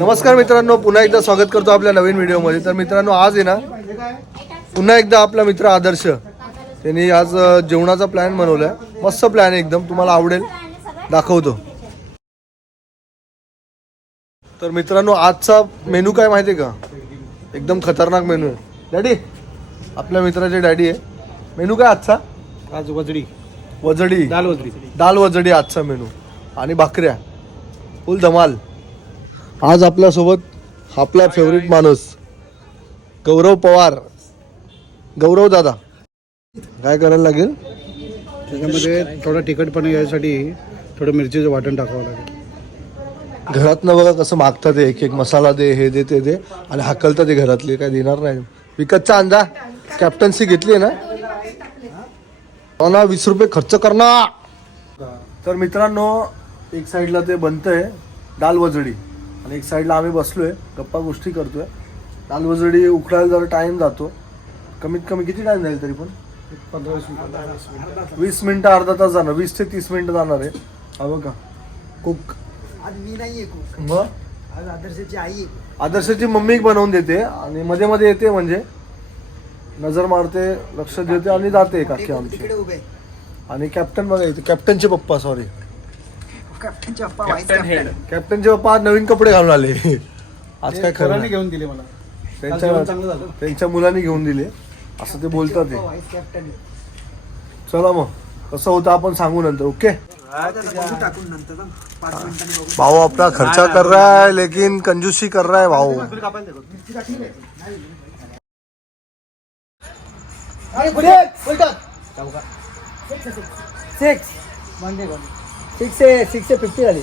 नमस्कार मित्रांनो पुन्हा एकदा स्वागत करतो आपल्या नवीन व्हिडिओमध्ये. तर मित्रांनो आज आहे ना पुन्हा एकदा आपला मित्र आदर्श. त्यांनी आज जेवणाचा प्लॅन बनवलाय. मस्त प्लॅन आहे एकदम तुम्हाला आवडेल दाखवतो. तर मित्रांनो आजचा मेनू काय माहिती आहे का? एकदम खतरनाक मेनू आहे. डॅडी आपल्या मित्राचे डॅडी आहे. मेनू काय आजचा? आज वजडी. वजडी. दाल वजडी. दाल वजडी आजचा मेनू आणि भाकऱ्या. फुल धमाल. आज आपल्यासोबत आपला फेवरेट माणूस गौरव पवार. गौरव दादा काय करायला लागेल? त्याच्यामध्ये थोडा तिखटपणा यायसाठी थोडं मिरचीचं वाटण टाकावं लागेल. घरातनं बघा कसं मागतात ते एक एक मसाला दे हे दे ते दे. आणि हाकलतात ते घरातले काय देणार नाही. विकतचा अंदा कॅप्टन्सी घेतली आहे ना? हो ना वीस रुपये खर्च करणार. तर मित्रांनो एक साईडला ते बनतंय दाल वजडी. आणि एक साईडला आम्ही बसलोय गप्पा गोष्टी करतोय. दाल वजडी उकडायला जरा टाइम जातो. कमीत कमी किती टाइम जाईल तरी पण? पंधरा वीस मिनिटं अर्धा तास जाणार. वीस ते तीस मिनिटं जाणार आहे. हा बघा. कुक आज मी नाहीये खूप मग? आज आदर्शाची आई आहे. आदर्शाची मम्मी बनवून देते आणि मध्ये मध्ये येते म्हणजे नजर मारते लक्ष देते आणि जाते काकी आमची. आणि कॅप्टन बघा इथे. कॅप्टनचे पप्पा सॉरी कॅप्टन पप्पा आज नवीन कपडे घालून आले. आज काय खरं खराने नाही. घेऊन दिले मला. काल जेवण त्यांच्या चांगलं झालं. त्यांच्या मुलांनी घेऊन दिले. असं ते बोलतात ते. कॅप्टन चला मग. कसं होतं आपण सांगू नंतर ओके? बघू टाकून नंतर हं. पाच मिनिटांनी बघू. भाऊ अपना खर्चा कर रहा है लेकिन कंजूसी कर रहा है भाऊ. अरे सिक्स सिक्स सिक्स फिफ्टी झाली.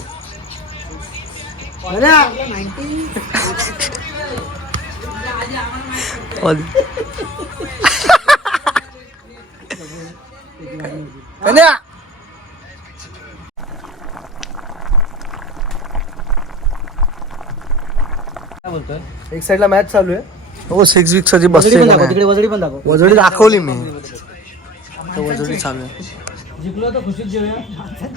एक साईडला मॅच चालू आहे. हो सिक्स वीक्स? तिकडे वजडी पण दाखव. वजडी दाखवली मी. तर वजडी चालू आहे जिंकलो तर खुशीत जेवूया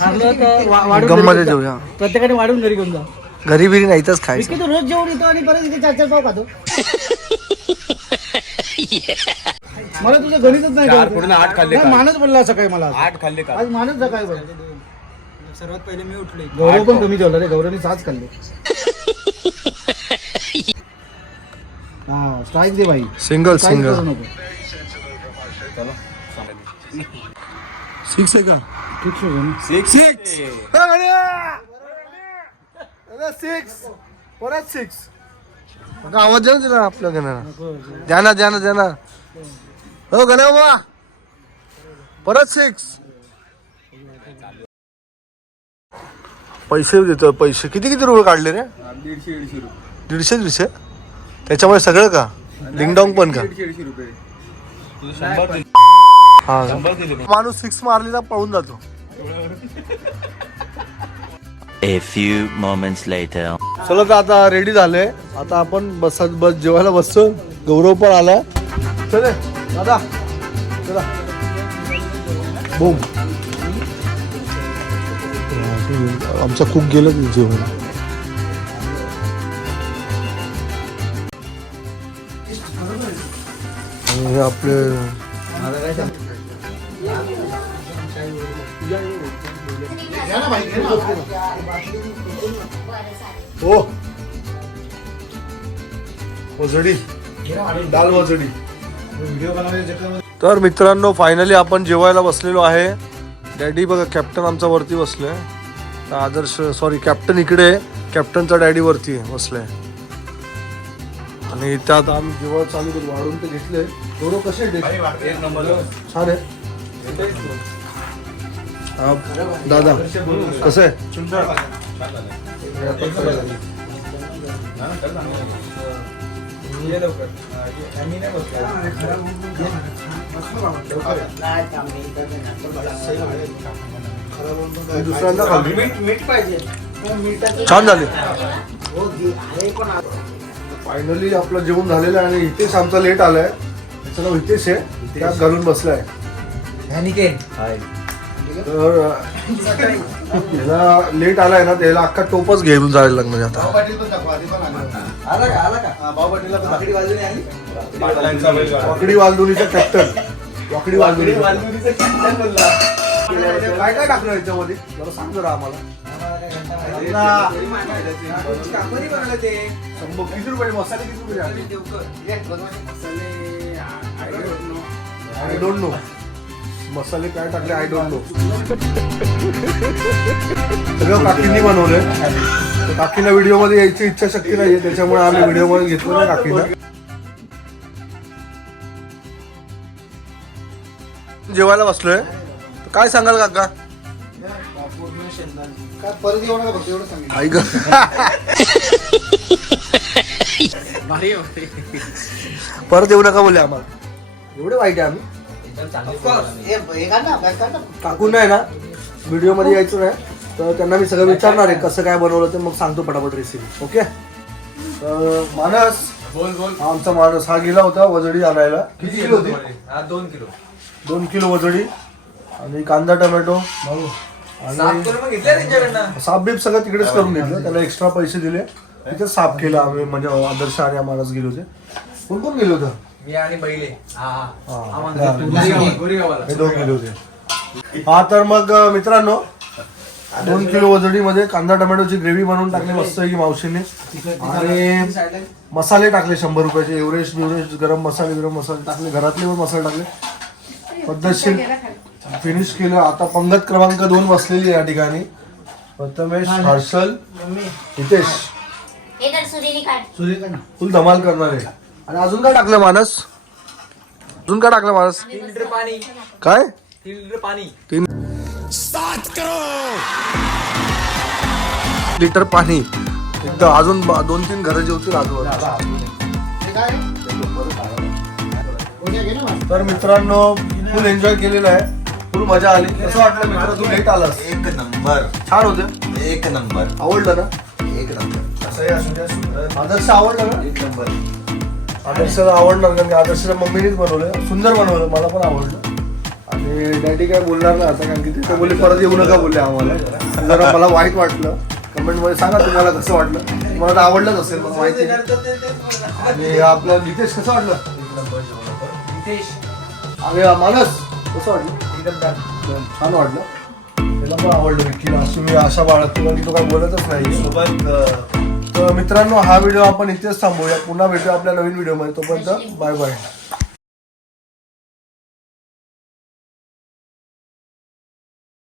हारलो तर वा- वाढून गम घरी मध्ये घेऊन जा. जेवूया प्रत्येकाने वाढून घरी घेऊन जा. घरी बिरी नाही इथंच खायचं. विकी तू रोज जेवण येतो आणि परत इथे चार चार पाव खातो. मला तुझं गणितच नाही चार कळत. पूर्ण आठ खाल्ले नाही, मानच बोलला सकाळी मला आज. आठ खाल्ले का आज मानच सकाळी बोलला सर्वात पहिले मी उठले गौरव पण कमी जेवला रे गौरवने साच खाल्ले. हा स्ट्राईक दे भाई. सिंगल करू सिंगल नको. सिक्स आहे का? होतं ना. सिक्स सिक्स परत सिक्स आवाज द्या ना तिला आपल्या गणाला द्या ना द्या ना द्या ना. हो गण्या बाबा. परत सिक्स पैसे देतो पैसे. किती किती रुपये काढले रे? दीडशे दीडशे रुपये. दीडशे दीडशे? त्याच्यामुळे सगळं का? डिंगडॉंग पण का दीडशे दीडशे रुपये हा माणूस सिक्स मारलेला पळून जातो. A few moments later. चला तर आता रेडी झाले. आता आपण बस बस जेवायला बसतो. गौरव पण आला. चले दादा. चला. बूम. आमचा कुक गेला जेवायला आणि हे आपले हो. वजडी. दाल वजडी. व्हिडिओ बनवायच्या चक्करमध्ये तर मित्रांनो फायनली आपण जेवायला बसलेलो आहे. डॅडी बघा कॅप्टन आमचा वरती बसलोय तर आदर्श सॉरी कॅप्टन इकडे. कॅप्टनचा डॅडी वरती आहे, बसलाय आणि आता आम्ही जेवण चालू करू. वाढून ते घेतले. थोडं कसे छान आहे. दादा कसं आहे? मी दुसऱ्यांदा खाल्ली छान झाले. हो फायनली आपलं जेवण झालेलं आहे आणि हितेश आमचा लेट आलाय. त्याचं नाव हितेश आहे. त्यात घालून बसलाय. तर याला लेट आलाय ना त्याला अख्खा टोपच घेऊन जायला लागणार आता. आला का? आला का? बाजूने आली? वाकडी वालदुनीचा कॅप्टन वाकडी वालदुनी काय काय टाकलं याच्यामध्ये? जरा सांग जरा आम्हाला. कापरी बनवलं ते. शंभर किती रुपये? मसाले किती रुपये? आय डोंट नो मसाले काय टाकले आय डोंट नो सगळं काकींनी बनवलंय. काकीला व्हिडिओमध्ये यायची इच्छा शक्ती नाहीये त्याच्यामुळे आम्ही व्हिडिओमध्ये घेतलं नाही काकीला जेवायला बसलोय. काय सांगाल काका? काय परत येऊ नका फक्त एवढं सांगितलं. आई ग. परत येऊ नका बोले आम्हाला. एवढे वाईट आहे आम्ही. काकून नाही ना? व्हिडिओमध्ये यायचं नाही. तर त्यांना मी सगळं विचारणार आहे कसं काय बनवलं ते मग सांगतो पटापट रेसिपी ओके तर मानस बोल बोल. आमचा मानस हा गेला होता वजडी आणायला. किती किलो होती? हा दोन किलो. दोन किलो वजडी आणि कांदा टोमॅटो. साफ आणि करून मग घेतल्या त्यांच्याकडनं साप बीप सगळं तिकडेच करून घेतलं. त्याला एक्स्ट्रा पैसे दिले. तिथे साफ केलं आम्ही म्हणजे आदर्श आणि मानस गेलो होते. कोण कोण गेलो होतं? मी आणि बैले. हा हा. हा. गोरेगावाला हे दोन गेले होते हा तर मग अं, मित्रांनो दोन किलो वजडीमध्ये कांदा टोमॅटोची ग्रेव्ही बनवून टाकली मस्त की मावशीने. आणि मसाले टाकले शंभर रुपयाचे. एव्हरेस्ट बिवरेस्ट गरम मसाले गरम मसाले टाकले. घरातले पण मसाले टाकले. पद्धतशीर फिनिश केलं. आता पंगत क्रमांक दोन बसलेली आहे या ठिकाणी. प्रथमेश हर्षल हितेश. हे सुरेली काढ. फुल धमाल करणार. आहे आणि अजून काय टाकलं मानस अजून काय टाकलं मानस तीन लिटर पाणी. काय? तीन लिटर पाणी. तीन लिटर पाणी. एकदम अजून दोन तीन घरं जेवतील आजूबाजूला तर मित्रांनो फुल एन्जॉय केलेलं आहे. फुल मजा आली. कसं वाटलं मित्र? तू लेट आलास. एक नंबर. छान होते. एक नंबर. आवडलं ना? एक नंबर. असंही असू द्या सुंदर. आदर्श आवडलं ना? एक नंबर. आदर्शला आवडणार कारण की आदर्शला मम्मीनेच बनवलं सुंदर बनवलं मला पण आवडलं. आणि डॅडी काय बोलणार नाही आता कारण की ते बोलले परत येऊ नका बोलले आम्हाला. जरा मला वाईट वाटलं. कमेंटमध्ये सांगा तुम्हाला कसं वाटलं. तुम्हाला तर आवडलंच असेल मला माहिती. आणि आपलं नितेश कसं वाटलं? नितेश. अरे मानस कसं वाटलं? छान. वाटलं. त्याला पण आवडलं विकीला अशी मी आशा बाळगतो आणि तो काय बोलतच नाही. सोबत तर मित्रांनो हा व्हिडिओ आपण इथेच थांबूया पुन्हा भेटूया आपल्या नवीन व्हिडिओमध्ये. तोपर्यंत बाय बाय.